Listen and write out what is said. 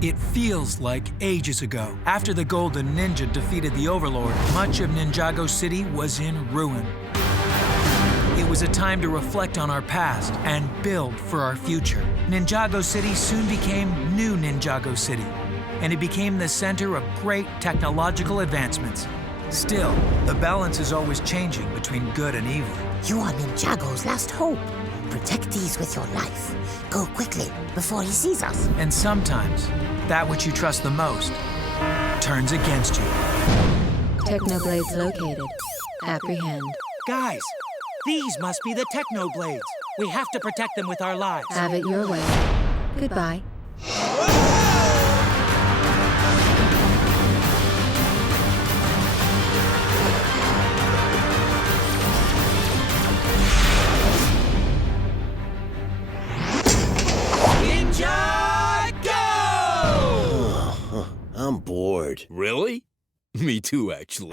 It feels like ages ago. After the Golden Ninja defeated the Overlord, much of Ninjago City was in ruin. It was a time to reflect on our past and build for our future. Ninjago City soon became New Ninjago City, and it became the center of great technological advancements. Still, the balance is always changing between good and evil. You are Ninjago's last hope. Protect these with your life. Go quickly before he sees us. And sometimes, that which you trust the most turns against you. Technoblades located. Apprehend. Guys, these must be the Technoblades. We have to protect them with our lives. Have it your way. Goodbye. I'm bored. Really? Me too, actually.